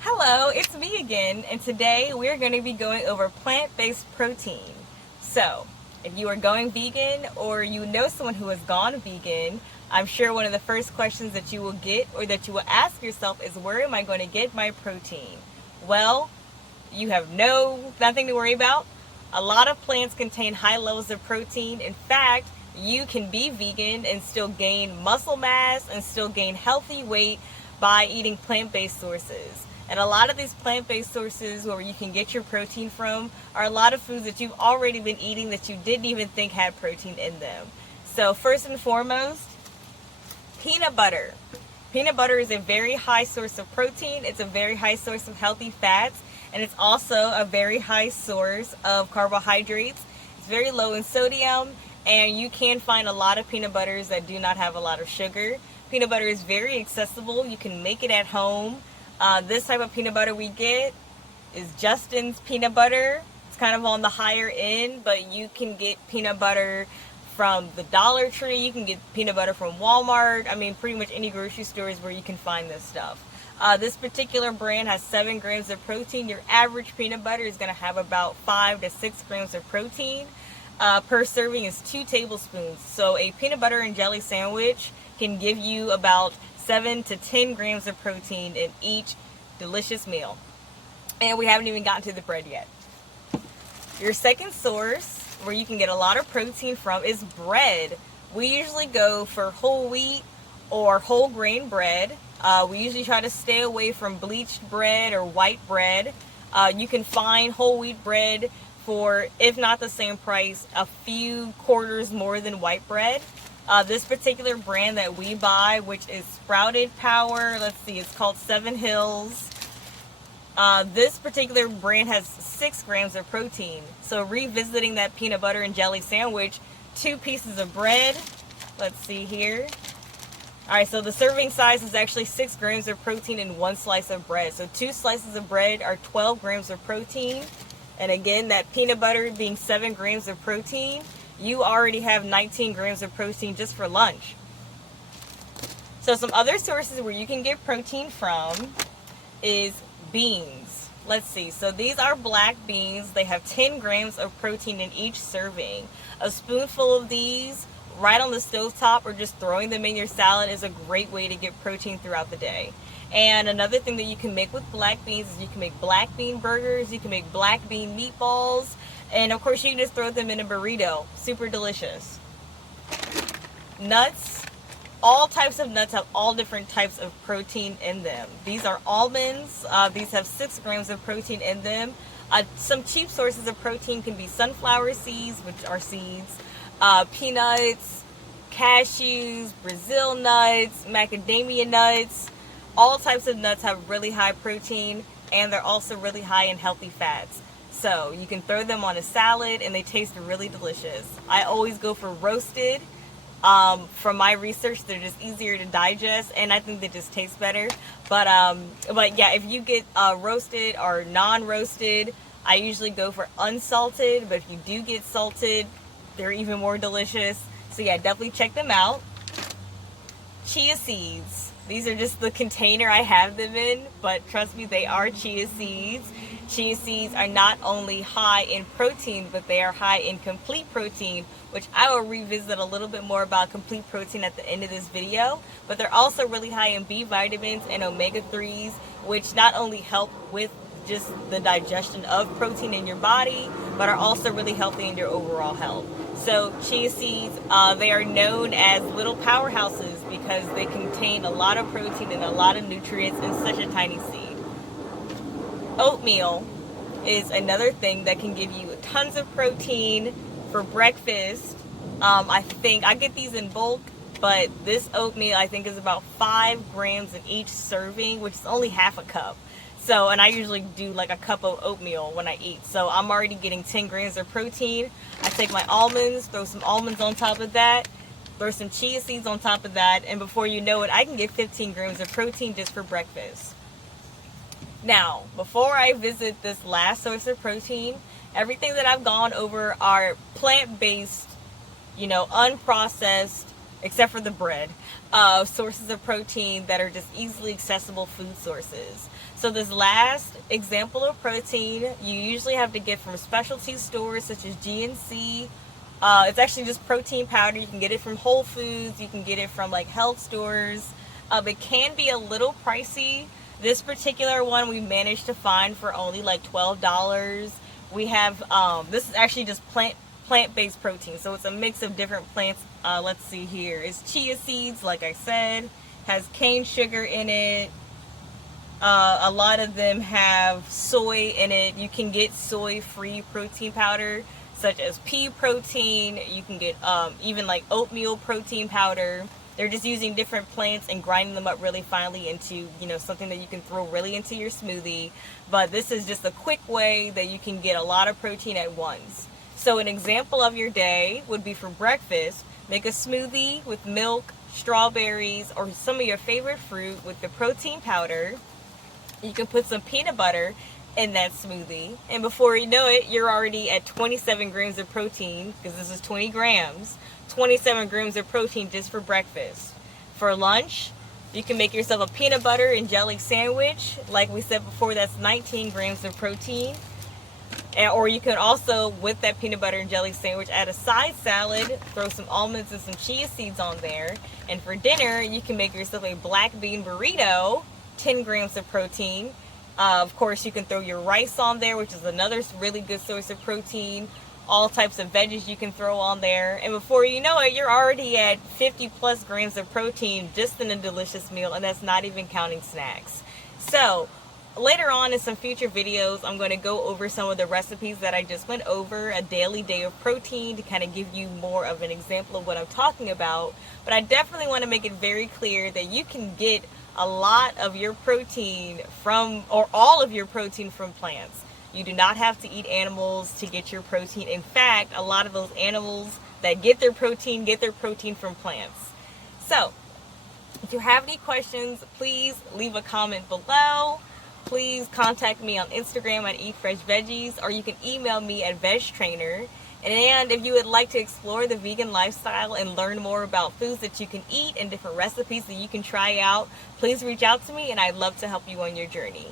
Hello, it's me again, and today we're going to be going over plant-based protein. So, if you are going vegan or you know someone who has gone vegan, I'm sure one of the first questions that you will get or that you will ask yourself is, where am I going to get my protein? Well, you have nothing to worry about. A lot of plants contain high levels of protein. In fact, you can be vegan and still gain muscle mass and still gain healthy weight by eating plant-based sources. And a lot of these plant-based sources where you can get your protein from are a lot of foods that you've already been eating that you didn't even think had protein in them. So first and foremost, peanut butter. Peanut butter is a very high source of protein. It's a very high source of healthy fats. And it's also a very high source of carbohydrates. It's very low in sodium. And you can find a lot of peanut butters that do not have a lot of sugar. Peanut butter is very accessible. You can make it at home. This type of peanut butter we get is Justin's peanut butter. It's kind of on the higher end, but you can get peanut butter from the Dollar Tree. You can get peanut butter from Walmart. I mean, pretty much any grocery stores where you can find this stuff. This particular brand has 7 grams of protein. Your average peanut butter is going to have about 5 to 6 grams of protein. Per serving is 2 tablespoons. So a peanut butter and jelly sandwich can give you about 7 to 10 grams of protein in each delicious meal. And we haven't even gotten to the bread yet. Your second source where you can get a lot of protein from is bread. We usually go for whole wheat or whole grain bread. We usually try to stay away from bleached bread or white bread. You can find whole wheat bread for, if not the same price, a few quarters more than white bread. This particular brand that we buy, which is Sprouted Power, let's see, it's called Seven Hills. This particular brand has 6 grams of protein. So revisiting that peanut butter and jelly sandwich, 2 pieces of bread. Let's see here. Alright, so the serving size is actually 6 grams of protein in 1 slice of bread. So 2 slices of bread are 12 grams of protein. And again, that peanut butter being 7 grams of protein, you already have 19 grams of protein just for lunch. So some other sources where you can get protein from is beans. Let's see. So these are black beans. They have 10 grams of protein in each serving. A spoonful of these right on the stovetop or just throwing them in your salad is a great way to get protein throughout the day. And another thing that you can make with black beans is you can make black bean burgers, you can make black bean meatballs, and of course you can just throw them in a burrito. Super delicious. Nuts. All types of nuts have all different types of protein in them. These are almonds. These have 6 grams of protein in them. Some cheap sources of protein can be sunflower seeds, which are seeds, peanuts, cashews, Brazil nuts, macadamia nuts. All types of nuts have really high protein, and they're also really high in healthy fats. So you can throw them on a salad and they taste really delicious. I always go for roasted. From my research, they're just easier to digest, and I think they just taste better. But yeah, if you get roasted or non-roasted, I usually go for unsalted. But if you do get salted, they're even more delicious. So yeah, definitely check them out. Chia seeds. These are just the container I have them in, but trust me, they are chia seeds. Chia seeds are not only high in protein, but they are high in complete protein, which I will revisit a little bit more about complete protein at the end of this video. But they're also really high in B vitamins and omega-3s, which not only help with just the digestion of protein in your body, but are also really healthy in your overall health. So chia seeds, they are known as little powerhouses because they contain a lot of protein and a lot of nutrients in such a tiny seed. Oatmeal is another thing that can give you tons of protein for breakfast. I think I get these in bulk, but this oatmeal I think is about 5 grams in each serving, which is only half a cup. So, and I usually do like a cup of oatmeal when I eat. So I'm already getting 10 grams of protein. I take my almonds, throw some almonds on top of that, throw some chia seeds on top of that, and before you know it, I can get 15 grams of protein just for breakfast. Now, before I visit this last source of protein, everything that I've gone over are plant-based, unprocessed except for the bread, sources of protein that are just easily accessible food sources. So this last example of protein, you usually have to get from specialty stores such as GNC. It's actually just protein powder. You can get it from Whole Foods. You can get it from like health stores. It can be a little pricey. This particular one we managed to find for only like $12. We have this is actually just plant-based protein, so it's a mix of different plants. Let's see here. It's chia seeds, like I said, has cane sugar in it. A lot of them have soy in it. You can get soy-free protein powder, such as pea protein. You can get even like oatmeal protein powder. They're just using different plants and grinding them up really finely into, something that you can throw really into your smoothie. But this is just a quick way that you can get a lot of protein at once. So an example of your day would be for breakfast. Make a smoothie with milk, strawberries, or some of your favorite fruit with the protein powder. You can put some peanut butter in that smoothie, and before you know it, you're already at 27 grams of protein, because this is 20 grams. 27 grams of protein just for breakfast. For lunch, you can make yourself a peanut butter and jelly sandwich. Like we said before, that's 19 grams of protein. Or you can also, with that peanut butter and jelly sandwich, add a side salad, throw some almonds and some chia seeds on there. And for dinner, you can make yourself a black bean burrito, 10 grams of protein. Of course, you can throw your rice on there, which is another really good source of protein. All types of veggies you can throw on there. And before you know it, you're already at 50 plus grams of protein just in a delicious meal, and that's not even counting snacks. So later on in some future videos, I'm going to go over some of the recipes that I just went over, a daily day of protein, to kind of give you more of an example of what I'm talking about. But I definitely want to make it very clear that you can get a lot of your protein from, or all of your protein from plants. You do not have to eat animals to get your protein. In fact, a lot of those animals that get their protein from plants. So, if you have any questions, please leave a comment below. Please contact me on Instagram at eatfreshveggies, or you can email me at vegtrainer. And if you would like to explore the vegan lifestyle and learn more about foods that you can eat and different recipes that you can try out, please reach out to me, and I'd love to help you on your journey.